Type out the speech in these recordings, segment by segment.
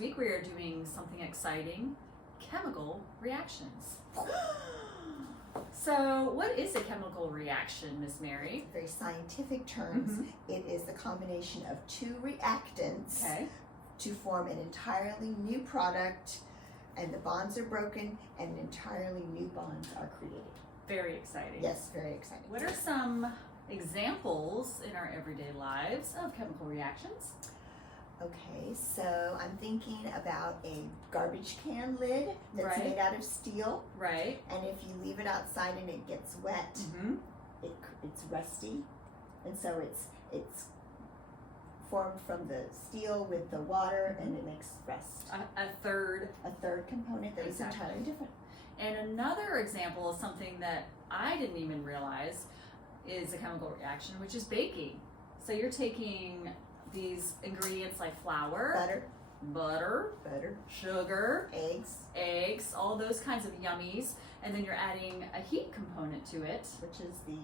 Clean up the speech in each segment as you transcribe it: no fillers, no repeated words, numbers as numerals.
week we are doing something exciting, chemical reactions. So what is a chemical reaction, Miss Mary? Very scientific terms. It is the combination of two reactants to form an entirely new product, and the bonds are broken and entirely new bonds are created. Very exciting. Yes, very exciting. What are some examples in our everyday lives of chemical reactions? Okay, so I'm thinking about a garbage can lid that's made out of steel. Right. And if you leave it outside and it gets wet, it's rusty. And so it's formed from the steel with the water, and it makes rust. A third component that is entirely different. And another example of something that I didn't even realize is a chemical reaction, which is baking. So you're taking these ingredients like flour, butter, sugar, eggs, all those kinds of yummies, and then you're adding a heat component to it, which is the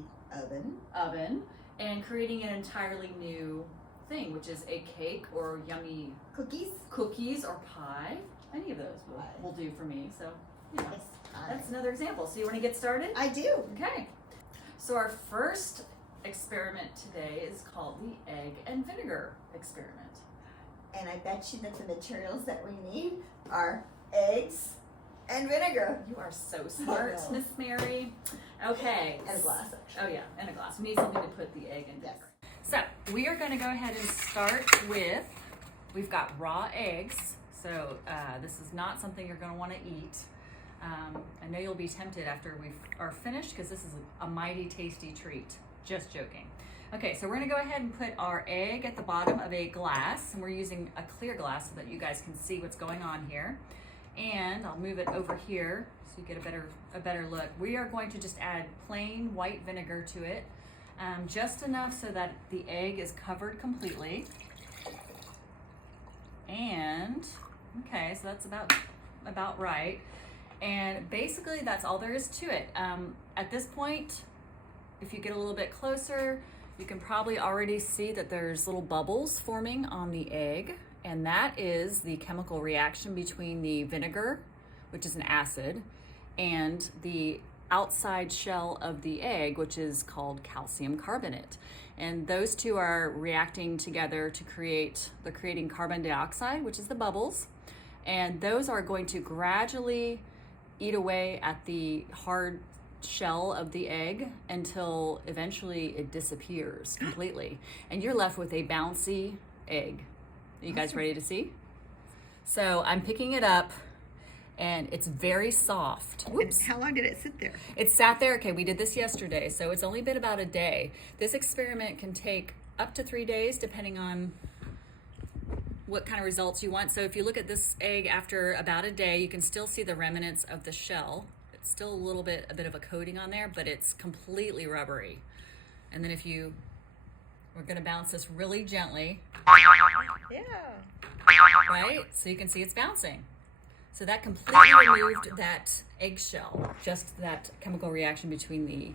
oven, and creating an entirely new thing, which is a cake or yummy cookies or pie. Any of those will do for me. So yeah, that's another example. So you want to get started? I do. Okay. So our first experiment today is called the egg and vinegar experiment. And I bet you that the materials that we need are eggs and vinegar. You are so smart, Miss Mary. Okay. And a glass, actually. Oh yeah, and a glass. We need something to put the egg in. Yes. So we are going to go ahead and start with, we've got raw eggs. So this is not something you're going to want to eat. I know you'll be tempted after we are finished, because this is a mighty tasty treat. Just joking. Okay, so we're gonna go ahead and put our egg at the bottom of a glass, and we're using a clear glass so that you guys can see what's going on here. And I'll move it over here so you get a better look. We are going to just add plain white vinegar to it, just enough so that the egg is covered completely. And okay, so that's about right. And basically that's all there is to it. At this point, if you get a little bit closer, you can probably already see that there's little bubbles forming on the egg, and that is the chemical reaction between the vinegar, which is an acid, and the outside shell of the egg, which is called calcium carbonate. And those two are reacting together to creating carbon dioxide, which is the bubbles, and those are going to gradually eat away at the hard shell of the egg until eventually it disappears completely, and you're left with a bouncy egg. Are you guys ready to see? So I'm picking it up, and it's very soft. Whoops. And how long did it sit there? It sat there, okay, we did this yesterday, so it's only been about a day. This experiment can take up to 3 days depending on what kind of results you want. So if you look at this egg after about a day, you can still see the remnants of the shell. It's still a bit of a coating on there, but it's completely rubbery. And then we're gonna bounce this really gently. Yeah. Right? So you can see it's bouncing. So that completely removed that eggshell, just that chemical reaction between the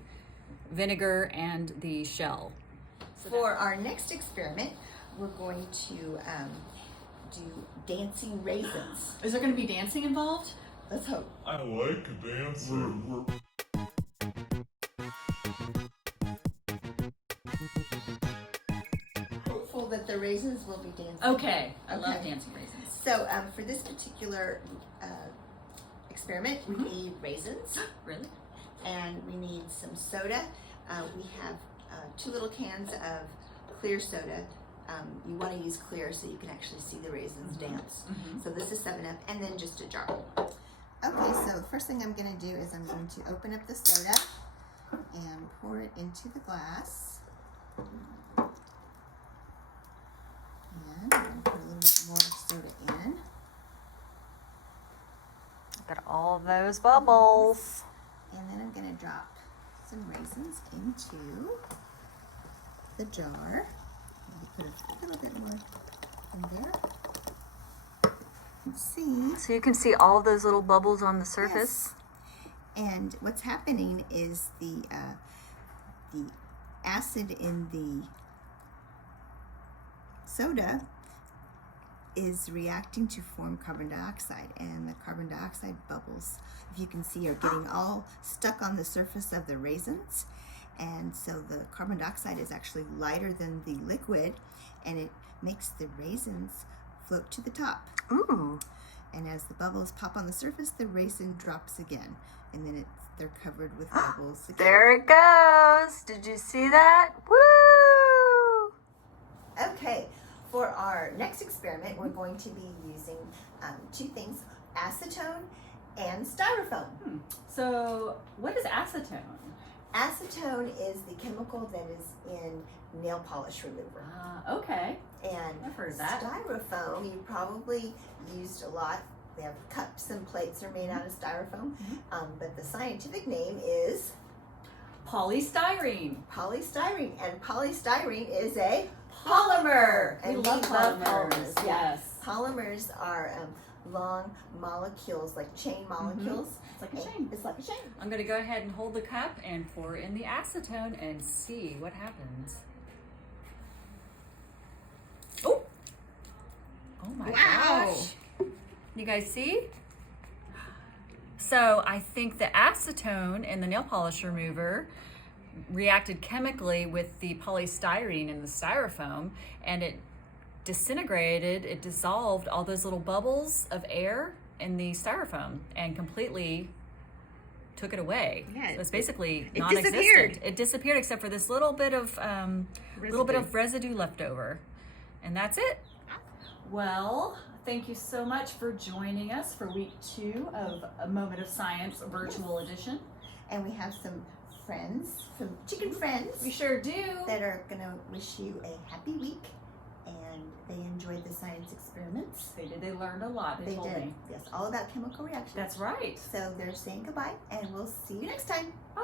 vinegar and the shell. So for our next experiment, we're going to do dancing raisins. Is there gonna be dancing involved? Let's hope. I like dancing. Hopeful that the raisins will be dancing. Okay, I love dancing raisins. So for this particular experiment, we need raisins. Really? And we need some soda. We have 2 little cans of clear soda. You want to use clear so you can actually see the raisins dance. So this is 7-Up, and then just a jar. Okay, so the first thing I'm going to do is I'm going to open up the soda and pour it into the glass. And I'm going to put a little bit more soda in. Look at all of those bubbles. And then I'm going to drop some raisins into the jar. Maybe put a little bit more in there. See. So you can see all of those little bubbles on the surface. Yes. And what's happening is the acid in the soda is reacting to form carbon dioxide, and the carbon dioxide bubbles, if you can see, are getting all stuck on the surface of the raisins. And so the carbon dioxide is actually lighter than the liquid, and it makes the raisins float to the top. Ooh. And as the bubbles pop on the surface, the raisin drops again, and then they're covered with bubbles again. There it goes. Did you see that? Woo! Okay, for our next experiment, we're going to be using two things, acetone and styrofoam. So what is acetone? Acetone is the chemical that is in nail polish remover. Okay. And I've heard of that. Styrofoam, you probably used a lot. They have cups and plates are made out of styrofoam, but the scientific name is Polystyrene. polystyrene, and polystyrene is a polymer. We And love polymers. Yes. Polymers are long molecules, like chain molecules. It's like a chain. It's like a chain. I'm going to go ahead and hold the cup and pour in the acetone and see what happens. Oh! Oh my gosh. You guys see? So I think the acetone in the nail polish remover reacted chemically with the polystyrene in the styrofoam, and it disintegrated, it dissolved all those little bubbles of air in the styrofoam and completely took it away. Yeah, So it's basically it non-existent. disappeared. It disappeared except for this little bit of residue left over. And that's it. Well, thank you so much for joining us for week 2 of A Moment of Science virtual edition. And we have some friends, some chicken friends, We sure do. that are going to wish you a happy week. And they enjoyed the science experiments. They did. They learned a lot. They told did. me. Yes, all about chemical reactions. That's right. So they're saying goodbye, and we'll see you next time. Bye.